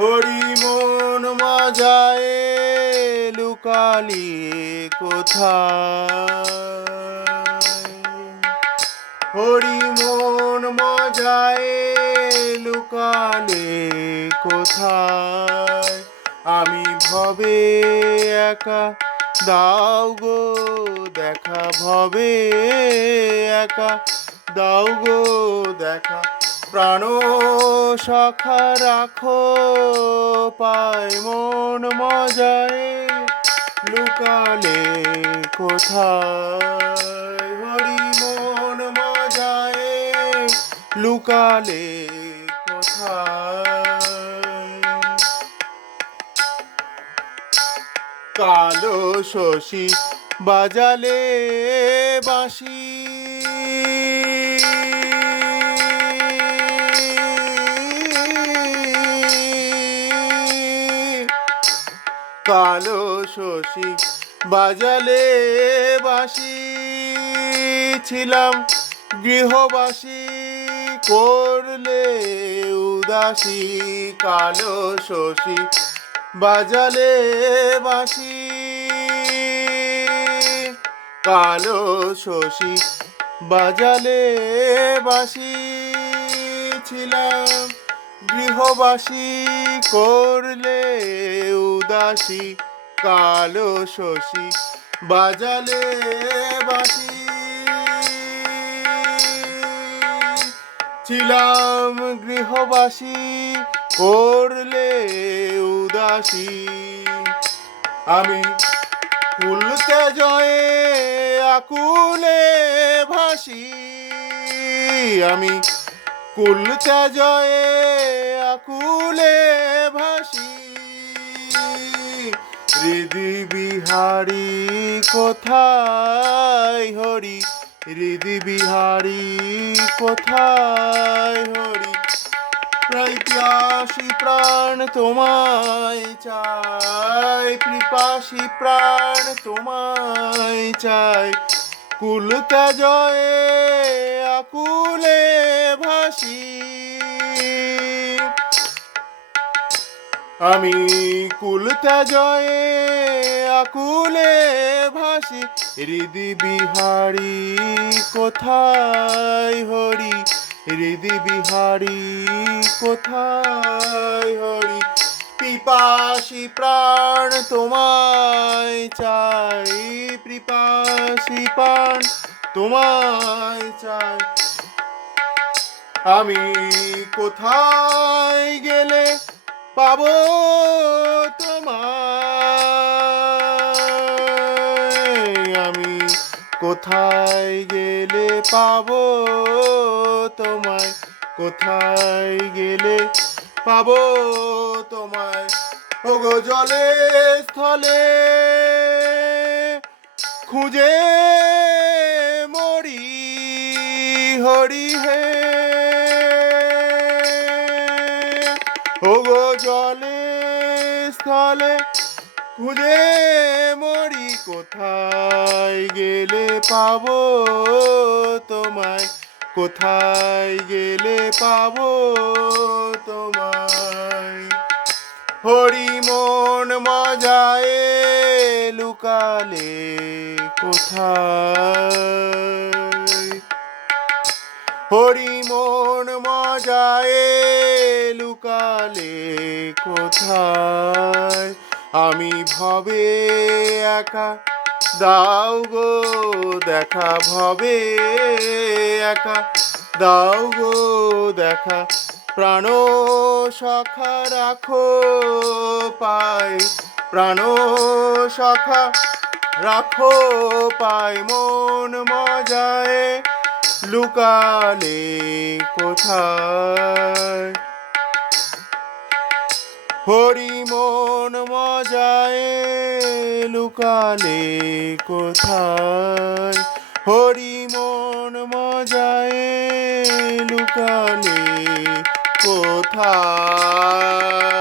হরি মন মজায় লুকালি কোথায়? হরি মন মজায় লুকালে কোথায়? আমি ভবে একা, দাও গো দেখা, ভবে একা, দাও গো দেখা। প্রাণ সখা রাখো, পায় মন মজায়, লুকালে কোথায়? হরি মন মজায়, লুকালে কোথায়? কালো শশী বাজালে বাঁশি কালো শশী বাজালে বাঁশি ছিলাম, গৃহবাসী করলে উদাসী। কালো শশী বাজালে বাঁশি কালো শশী বাজালে বাঁশি ছিলাম। গৃহবাসী করলে উদাসী, কালো শশী বাজালে বাঁশি ছিলাম গৃহবাসী করলে উদাসী। আমি কুলতে জয়ে আকুলে ভাসি। আমি কুলতে জয়ে আকুলে ভাসি। হৃদি বিহারি কোথায় হরি? হৃদি বিহারি কোথায় হরি? প্রায় পিয়াসী প্রাণ তোমায় চাই পিপাসী প্রাণ তোমায় চাই। কুলতা জয়ে আকুলে ভাসি। আমি কুলতা জয়ে আকুলে ভাসি, হৃদি বিহারি কোথায় হরি? হৃদি বিহারি কোথায় হরি? পিপাসী প্রাণ তোমায় চাই, পিপাসী প্রাণ তোমায় চাই। আমি কোথায় গেলে পাবো তোমায়? আমি কোথায় গেলে পাবো তোমায়? কোথায় গেলে পাবো তোমায়? ওগো জলে স্থলে খুঁজে হরি হে। ওগো জলে স্থলে খুঁজে মরি কোথায় গেলে পাবো তোমায়? কোথায় গেলে পাবো তোমায়? হরি মন মজায় লুকালে কোথায়? হরি মন মজায় লুকালে কোথায়? আমি ভবে একা, দাও গো দেখা, ভবে একা, দাও গো দেখা, প্রাণ সখা রাখো পায়, প্রাণ সখা রাখো পায়, মন মজায় লুকালে কোথায়? হরি মন মজায় লুকালে কোথায়? হরি মন মজায় লুকালে কোথায়?